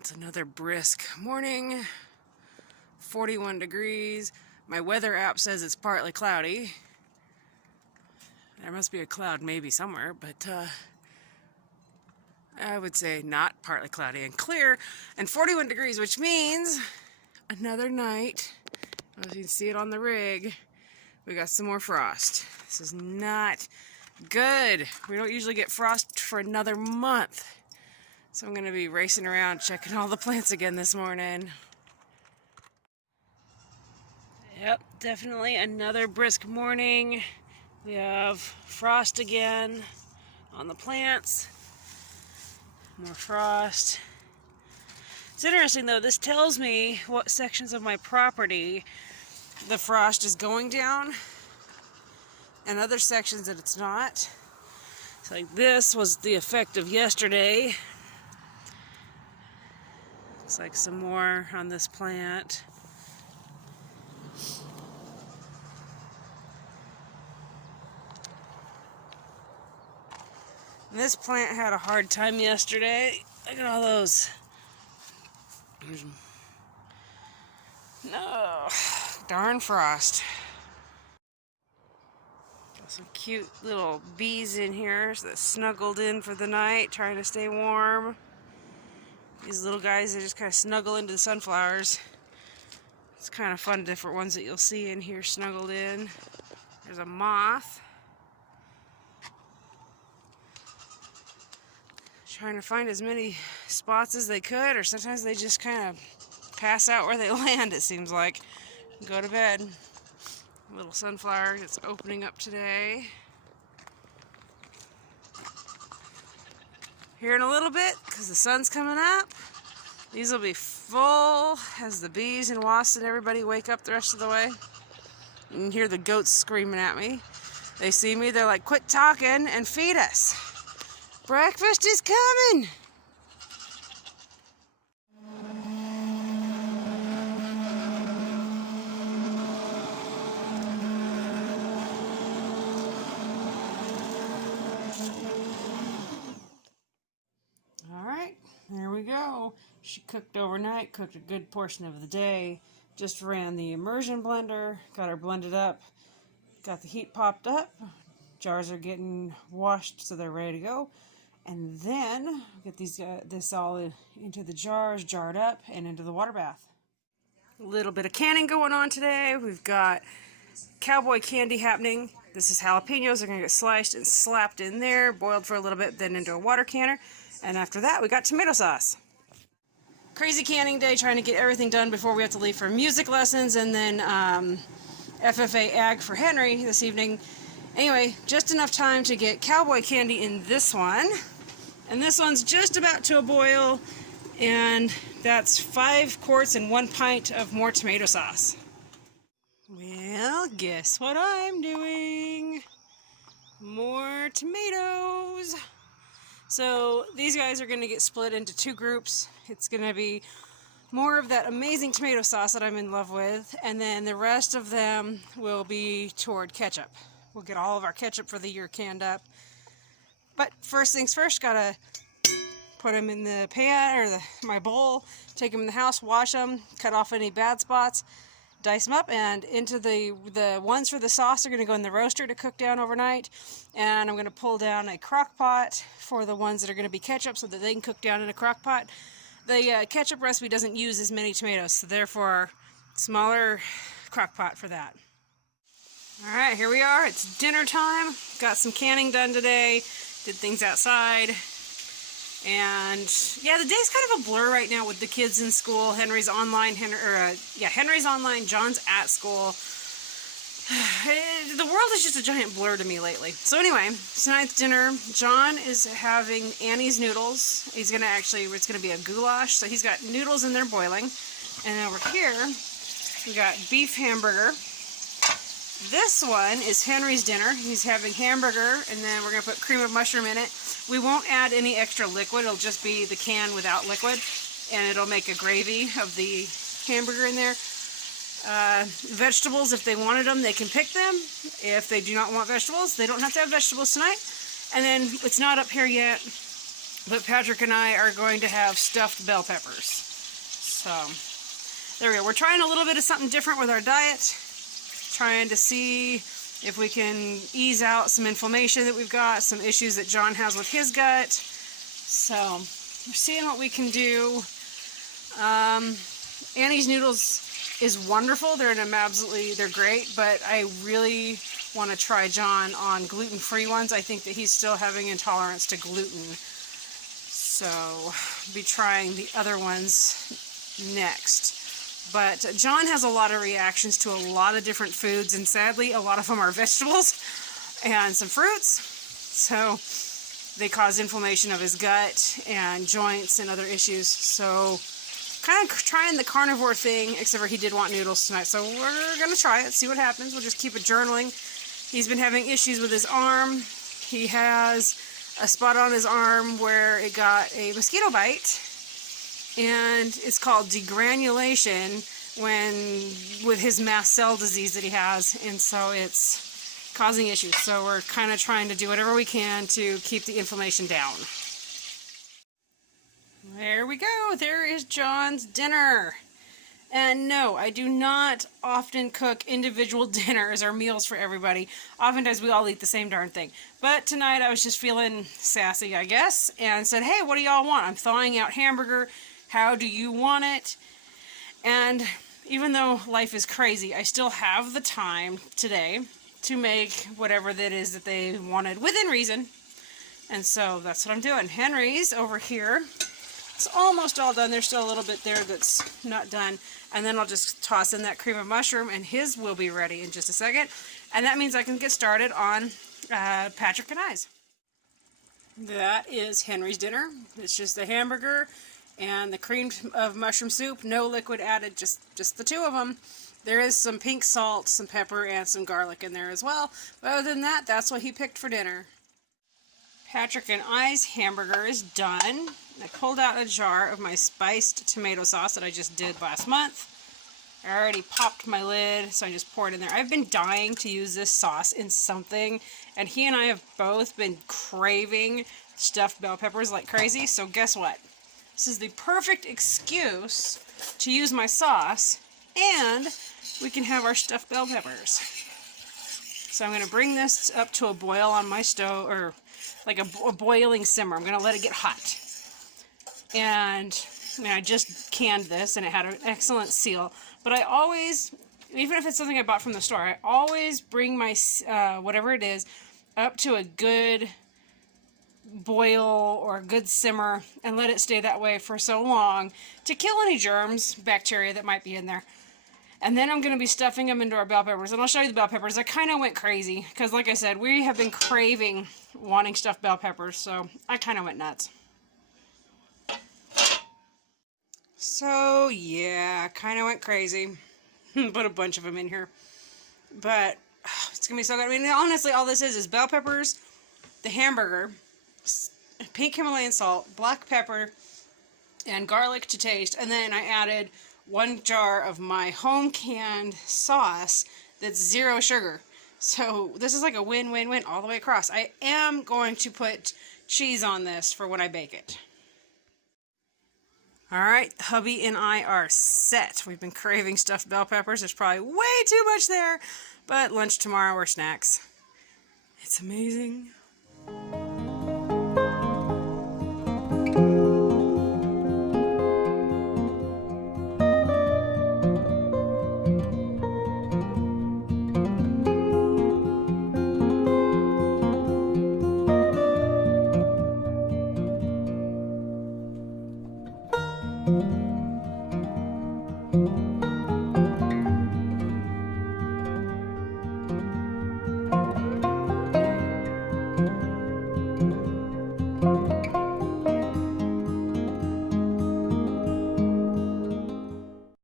It's another brisk morning, 41 degrees. My weather app says it's partly cloudy. There must be a cloud maybe somewhere, but I would say not partly cloudy and clear. And 41 degrees, which means another night, as you can see it on the rig, we got some more frost. This is not good. We don't usually get frost for another month. So I'm going to be racing around checking all the plants again this morning. Yep, definitely another brisk morning. We have frost again on the plants. More frost. It's interesting though, this tells me what sections of my property the frost is going down and other sections that it's not. So like this was the effect of yesterday. Looks like some more on this plant. This plant had a hard time yesterday. Look at all those. No, darn frost. Got some cute little bees in here that snuggled in for the night, trying to stay warm. These little guys, they just kind of snuggle into the sunflowers. It's kind of fun, different ones that you'll see in here snuggled in. There's a moth. Trying to find as many spots as they could, or sometimes they just kind of pass out where they land, it seems like. Go to bed. Little sunflower that's opening up today. Here in a little bit, because the sun's coming up, these will be full as the bees and wasps and everybody wake up the rest of the way. You can hear the goats screaming at me. They see me, they're like, quit talking and feed us. Breakfast is coming! Alright, there we go. She cooked overnight, cooked a good portion of the day. Just ran the immersion blender, got her blended up, got the heat popped up. Jars are getting washed so they're ready to go. And then get this all into the jars, jarred up, and into the water bath. A little bit of canning going on today. We've got cowboy candy happening. This is jalapenos. They're going to get sliced and slapped in there, boiled for a little bit, then into a water canner. And after that, we got tomato sauce. Crazy canning day, trying to get everything done before we have to leave for music lessons, and then FFA Ag for Henry this evening. Anyway, just enough time to get cowboy candy in this one. And this one's just about to a boil, and that's 5 quarts and 1 pint of more tomato sauce. Well, guess what I'm doing? More tomatoes. So these guys are going to get split into 2 groups. It's going to be more of that amazing tomato sauce that I'm in love with, and then the rest of them will be toward ketchup. We'll get all of our ketchup for the year canned up. But first things first, gotta put them in the pan or my bowl, take them in the house, wash them, cut off any bad spots, dice them up, and into the ones for the sauce are going to go in the roaster to cook down overnight. And I'm going to pull down a crock pot for the ones that are going to be ketchup so that they can cook down in a crock pot. The ketchup recipe doesn't use as many tomatoes, so therefore smaller crock pot for that. Alright, here we are. It's dinner time. Got some canning done today. Did things outside. And yeah, the day's kind of a blur right now with the kids in school. Henry's online, Henry's online, John's at school. The world is just a giant blur to me lately. So anyway, tonight's dinner, John is having Annie's noodles. It's gonna be a goulash. So he's got noodles in there boiling. And over here, we got beef hamburger. This one is Henry's dinner. He's having hamburger, and then we're going to put cream of mushroom in it. We won't add any extra liquid. It'll just be the can without liquid, and it'll make a gravy of the hamburger in there. Vegetables, if they wanted them, they can pick them. If they do not want vegetables, they don't have to have vegetables tonight. And then it's not up here yet, but Patrick and I are going to have stuffed bell peppers. So there we go. We're trying a little bit of something different with our diet, trying to see if we can ease out some inflammation that we've got, some issues that John has with his gut. So we're seeing what we can do. Annie's noodles is wonderful. They're great, but I really want to try John on gluten-free ones. I think that he's still having intolerance to gluten. So be trying the other ones next. But John has a lot of reactions to a lot of different foods, and sadly a lot of them are vegetables and some fruits. So they cause inflammation of his gut and joints and other issues. So kind of trying the carnivore thing, except for he did want noodles tonight. So we're going to try it, see what happens. We'll just keep it journaling. He's been having issues with his arm. He has a spot on his arm where it got a mosquito bite. And it's called degranulation with his mast cell disease that he has. And so it's causing issues. So we're kind of trying to do whatever we can to keep the inflammation down. There we go. There is John's dinner. And no, I do not often cook individual dinners or meals for everybody. Oftentimes we all eat the same darn thing. But tonight I was just feeling sassy, I guess, and said, hey, what do y'all want? I'm thawing out hamburger. How do you want it? And even though life is crazy, I still have the time today to make whatever that is that they wanted within reason. And so that's what I'm doing. Henry's over here. It's almost all done. There's still a little bit there that's not done. And then I'll just toss in that cream of mushroom, and his will be ready in just a second. And that means I can get started on Patrick and I's. That is Henry's dinner. It's just a hamburger and the cream of mushroom soup. No liquid added, just the two of them. There is some pink salt, some pepper, and some garlic in there as well. But other than that, that's what he picked for dinner. Patrick and I's hamburger is done. I pulled out a jar of my spiced tomato sauce that I just did last month. I already popped my lid, so I just poured it in there. I've been dying to use this sauce in something, and he and I have both been craving stuffed bell peppers like crazy, so guess what? This is the perfect excuse to use my sauce, and we can have our stuffed bell peppers. So I'm going to bring this up to a boil on my stove, or like a boiling simmer. I'm going to let it get hot. And I just canned this, and it had an excellent seal. But I always, even if it's something I bought from the store, I always bring my, whatever it is, up to a good boil or a good simmer and let it stay that way for so long to kill any germs, bacteria that might be in there. And then I'm going to be stuffing them into our bell peppers. And I'll show you the bell peppers. I kind of went crazy because, like I said, we have been craving wanting stuffed bell peppers. So I kind of went nuts. So, yeah, kind of went crazy. Put a bunch of them in here. But it's going to be so good. I mean, honestly, all this is bell peppers, the hamburger, pink Himalayan salt, black pepper, and garlic to taste. And then I added 1 jar of my home canned sauce that's 0 sugar. So this is like a win-win-win all the way across. I am going to put cheese on this for when I bake it. Alright, hubby and I are set. We've been craving stuffed bell peppers. There's probably way too much there, but lunch tomorrow or snacks. It's amazing. Mm-hmm.